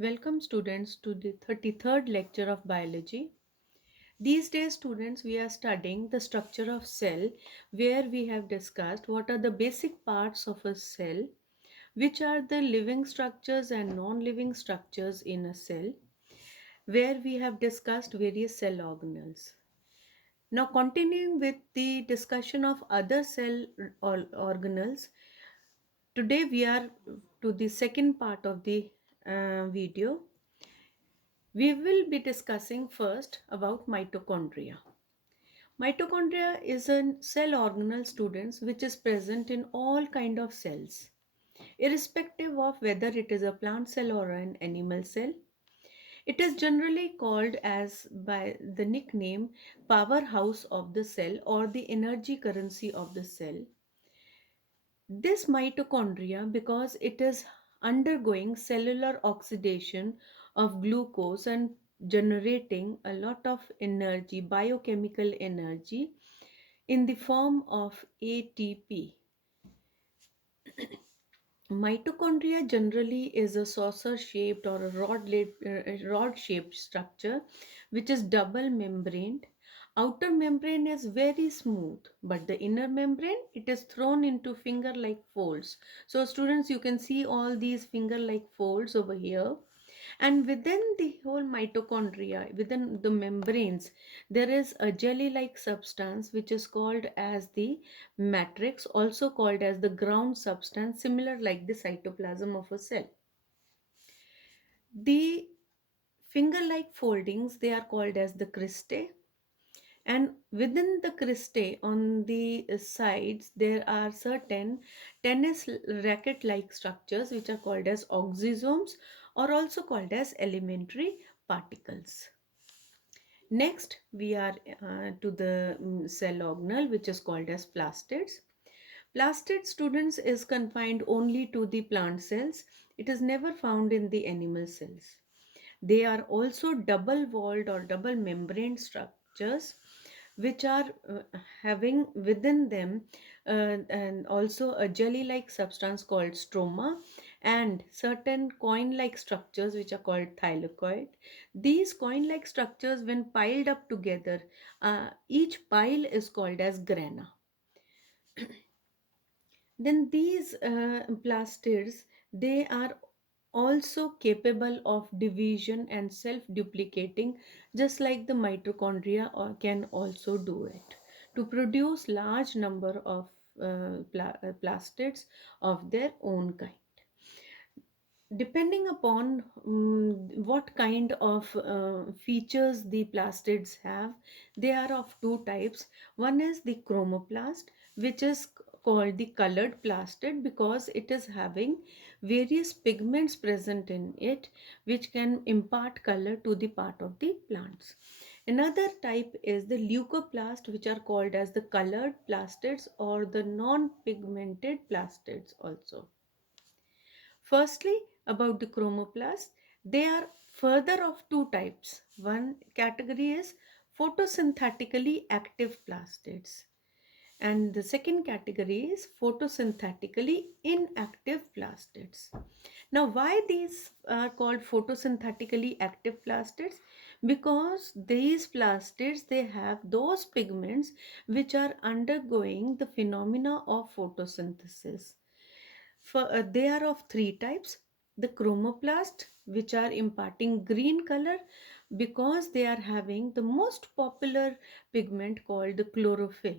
Welcome students to the 33rd lecture of biology. These days students we are studying the structure of cell where we have discussed what are the basic parts of a cell, which are the living structures and non-living structures in a cell, where we have discussed various cell organelles. Now continuing with the discussion of other cell organelles, today we are to the second part of the video. We will be discussing first about mitochondria. Mitochondria is a cell organelle, students, which is present in all kind of cells, irrespective of whether it is a plant cell or an animal cell. It is generally called as by the nickname powerhouse of the cell or the energy currency of the cell. This mitochondria, because it is undergoing cellular oxidation of glucose and generating a lot of energy, biochemical energy, in the form of ATP. Mitochondria generally is a saucer shaped or a rod shaped structure which is double membraned. Outer membrane is very smooth, but the inner membrane, it is thrown into finger like folds. So students, you can see all these finger like folds over here, and within the whole mitochondria, within the membranes, there is a jelly like substance which is called as the matrix, also called as the ground substance, similar like the cytoplasm of a cell. The finger like foldings, they are called as the cristae, and within the cristae on the sides there are certain tennis racket like structures which are called as oxysomes, or also called as elementary particles. Next we are to the cell organelle which is called as plastids. Plastid, students, is confined only to the plant cells. It is never found in the animal cells. They are also double walled or double membrane structures which are having within them and also a jelly like substance called stroma, and certain coin like structures which are called thylakoid. These coin like structures, when piled up together, each pile is called as grana. Then these plastids, they are also capable of division and self duplicating, just like the mitochondria can also do it, to produce large number of plastids of their own kind. Depending upon what kind of features the plastids have, they are of two types. One is the chromoplast, which is called the colored plastid because it is having various pigments present in it which can impart color to the part of the plants. Another type is the leucoplast, which are called as the colored plastids or the non-pigmented plastids also. Firstly, about the chromoplasts, they are further of two types. One category is photosynthetically active plastids, and the second category is photosynthetically inactive plastids. Now, why these are called photosynthetically active plastids? Because these plastids, they have those pigments which are undergoing the phenomena of photosynthesis. They are of three types. The chromoplast, which are imparting green color because they are having the most popular pigment called the chlorophyll,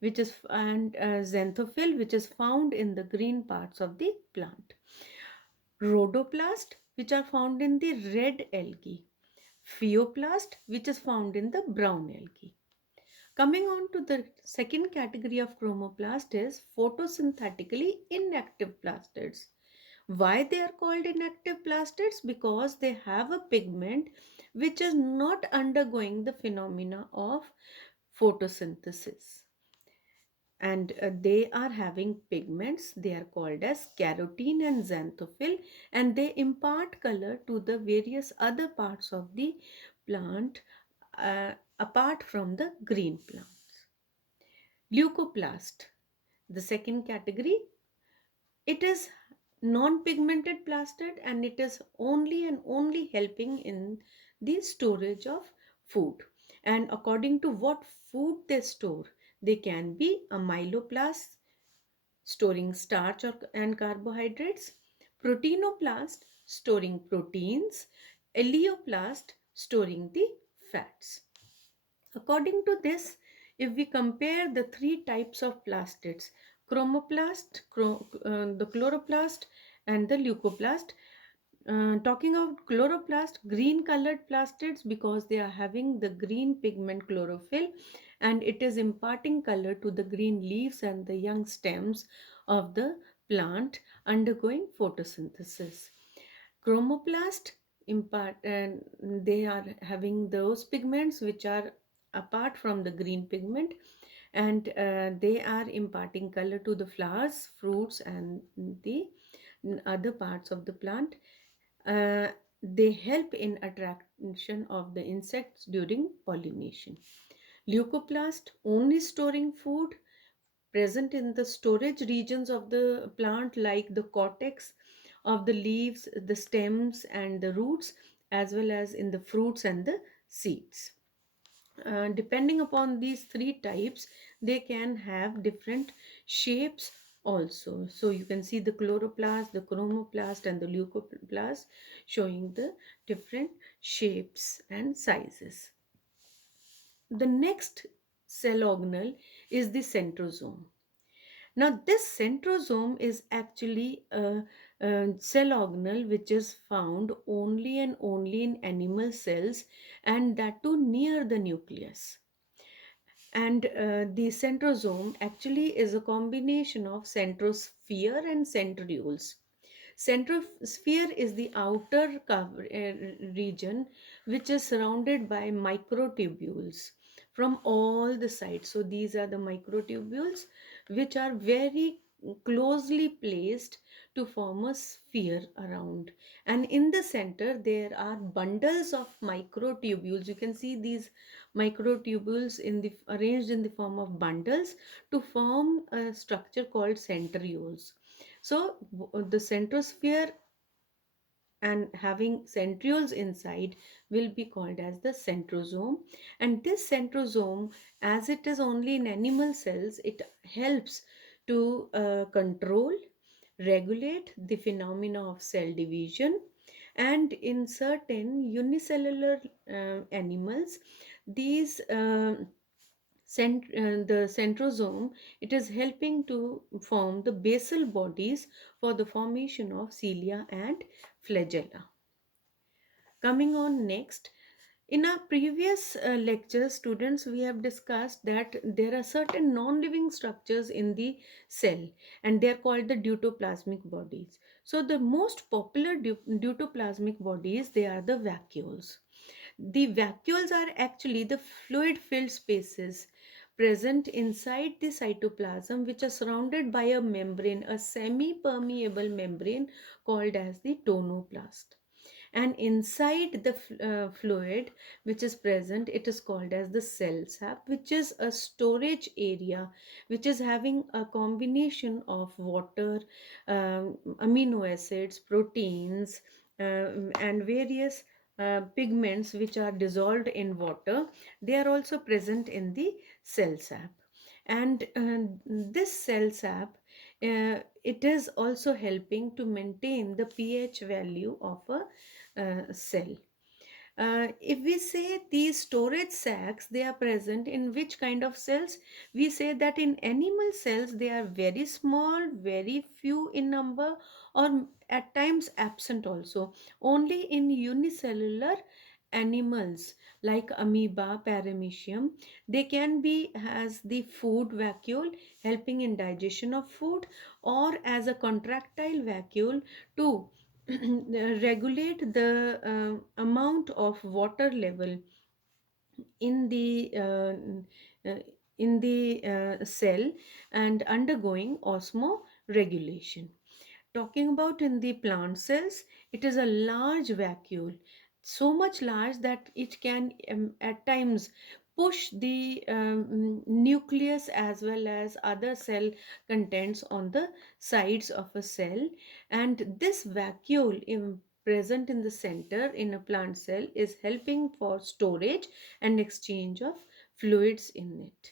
which is and xanthophyll, which is found in the green parts of the plant. Rhodoplast, which are found in the red algae. Pheoplast, which is found in the brown algae. Coming on to the second category of chromoplast is photosynthetically inactive plastids. Why they are called inactive plastids? Because they have a pigment which is not undergoing the phenomena of photosynthesis, and they are having pigments. They are called as carotene and xanthophyll, and they impart color to the various other parts of the plant apart from the green plants. Leucoplast, the second category, it is non-pigmented plastid, and it is only and only helping in the storage of food. And according to what food they store, they can be amyloplast, storing starch and carbohydrates, proteinoplast, storing proteins, eleoplast, storing the fats. According to this, if we compare the three types of plastids, chromoplast, the chloroplast, and the leucoplast, talking of chloroplast, green colored plastids because they are having the green pigment chlorophyll, and it is imparting color to the green leaves and the young stems of the plant undergoing photosynthesis. Chromoplast impart, and they are having those pigments which are apart from the green pigment, and they are imparting color to the flowers, fruits, and the other parts of the plant. uh, they help in attraction of the insects during pollination. Leucoplast only storing food, present in the storage regions of the plant like the cortex of the leaves, the stems, and the roots, as well as in the fruits and the seeds. Depending upon these three types, they can have different shapes also. So you can see the chloroplast, the chromoplast, and the leucoplast showing the different shapes and sizes. The next cell organelle is the centrosome. Now, this centrosome is actually a cell organelle which is found only and only in animal cells, and that too near the nucleus. And the centrosome actually is a combination of centrosphere and centrioles. Centrosphere is the outer region which is surrounded by microtubules from all the sides. So these are the microtubules which are very closely placed to form a sphere around. And in the center, there are bundles of microtubules. You can see these microtubules arranged in the form of bundles to form a structure called centrioles. So the centrosphere and having centrioles inside will be called as the centrosome. And this centrosome, as it is only in animal cells, it helps to control, regulate the phenomena of cell division. And in certain unicellular animals, these the centrosome, it is helping to form the basal bodies for the formation of cilia and flagella. Coming on next, in our previous lecture, students, we have discussed that there are certain non-living structures in the cell, and they are called the deutoplasmic bodies. So the most popular deutoplasmic bodies, they are the vacuoles. The vacuoles are actually the fluid filled spaces present inside the cytoplasm, which are surrounded by a membrane, a semi permeable membrane called as the tonoplast. And inside the fluid which is present, it is called as the cell sap, which is a storage area which is having a combination of water, amino acids, proteins, and various pigments which are dissolved in water. They are also present in the cell sap. And this cell sap, it is also helping to maintain the pH value of a cell. If we say these storage sacs, they are present in which kind of cells? We say that in animal cells, they are very small, very few in number, or at times absent also. Only in unicellular animals like amoeba, paramecium, they can be as the food vacuole helping in digestion of food, or as a contractile vacuole to regulate the amount of water level in the cell and undergoing osmoregulation. Talking about in the plant cells, it is a large vacuole, so much large that it can at times push the nucleus as well as other cell contents on the sides of a cell, and this vacuole present in the center in a plant cell is helping for storage and exchange of fluids in it.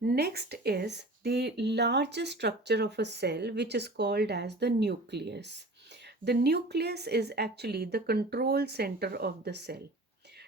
Next is the largest structure of a cell, which is called as the nucleus. The nucleus is actually the control center of the cell.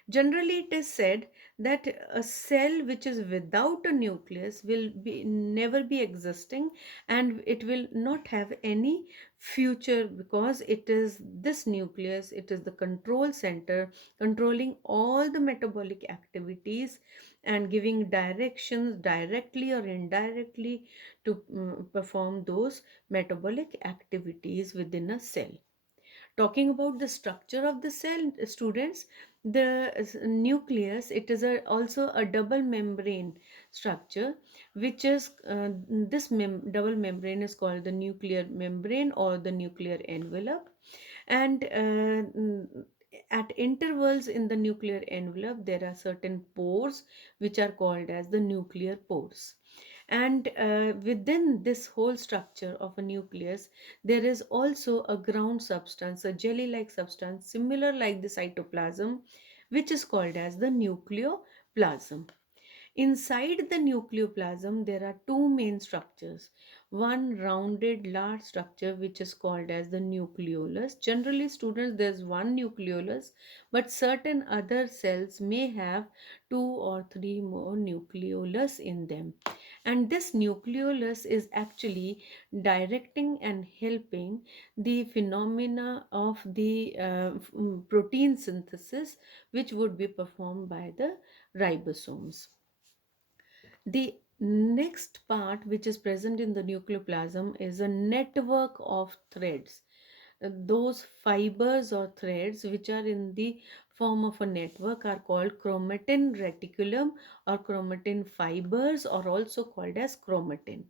Generally, it is said that a cell which is without a nucleus will be never be existing, and it will not have any future, because it is this nucleus, it is the control center controlling all the metabolic activities and giving directions directly or indirectly to perform those metabolic activities within a cell. Talking about the structure of the cell, students, the nucleus, it is also a double membrane structure, which is this double membrane is called the nuclear membrane or the nuclear envelope. And at intervals in the nuclear envelope, there are certain pores which are called as the nuclear pores. And within this whole structure of a nucleus, there is also a ground substance, a jelly like substance, similar like the cytoplasm, which is called as the nucleoplasm. Inside the nucleoplasm, there are two main structures. One rounded large structure which is called as the nucleolus. Generally, students, there's one nucleolus, but certain other cells may have two or three more nucleolus in them. And this nucleolus is actually directing and helping the phenomena of the protein synthesis, which would be performed by the ribosomes. The next part which is present in the nucleoplasm is a network of threads. Those fibers or threads which are in the form of a network are called chromatin reticulum, or chromatin fibers, or also called as chromatin.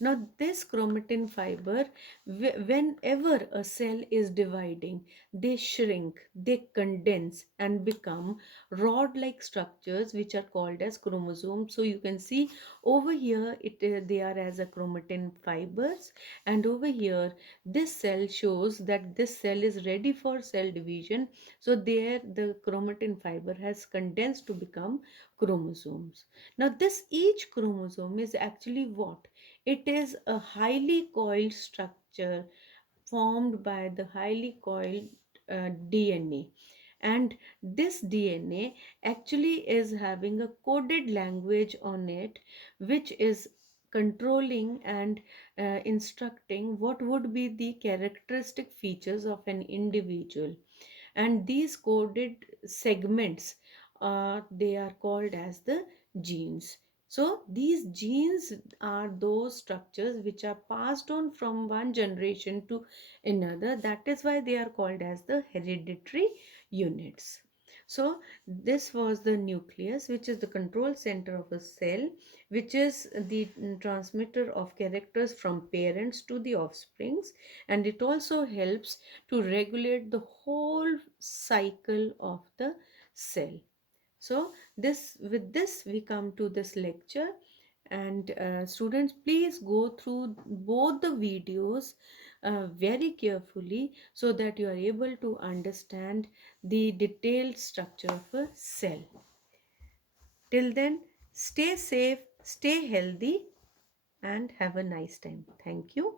Now, this chromatin fiber, whenever a cell is dividing, they shrink, they condense and become rod like structures which are called as chromosomes. So, you can see over here they are as a chromatin fibers, and over here this cell shows that this cell is ready for cell division. So, there the chromatin fiber has condensed to become chromosomes. Now, this each chromosome is actually what? It is a highly coiled structure formed by the highly coiled DNA. And this DNA actually is having a coded language on it, which is controlling and instructing what would be the characteristic features of an individual. And these coded segments, they are called as the genes. So these genes are those structures which are passed on from one generation to another. That is why they are called as the hereditary units. So this was the nucleus, which is the control center of a cell, which is the transmitter of characters from parents to the offsprings, and it also helps to regulate the whole cycle of the cell. So this, with this we come to this lecture, and students, please go through both the videos very carefully so that you are able to understand the detailed structure of a cell. Till then, stay safe, stay healthy, and have a nice time. Thank you.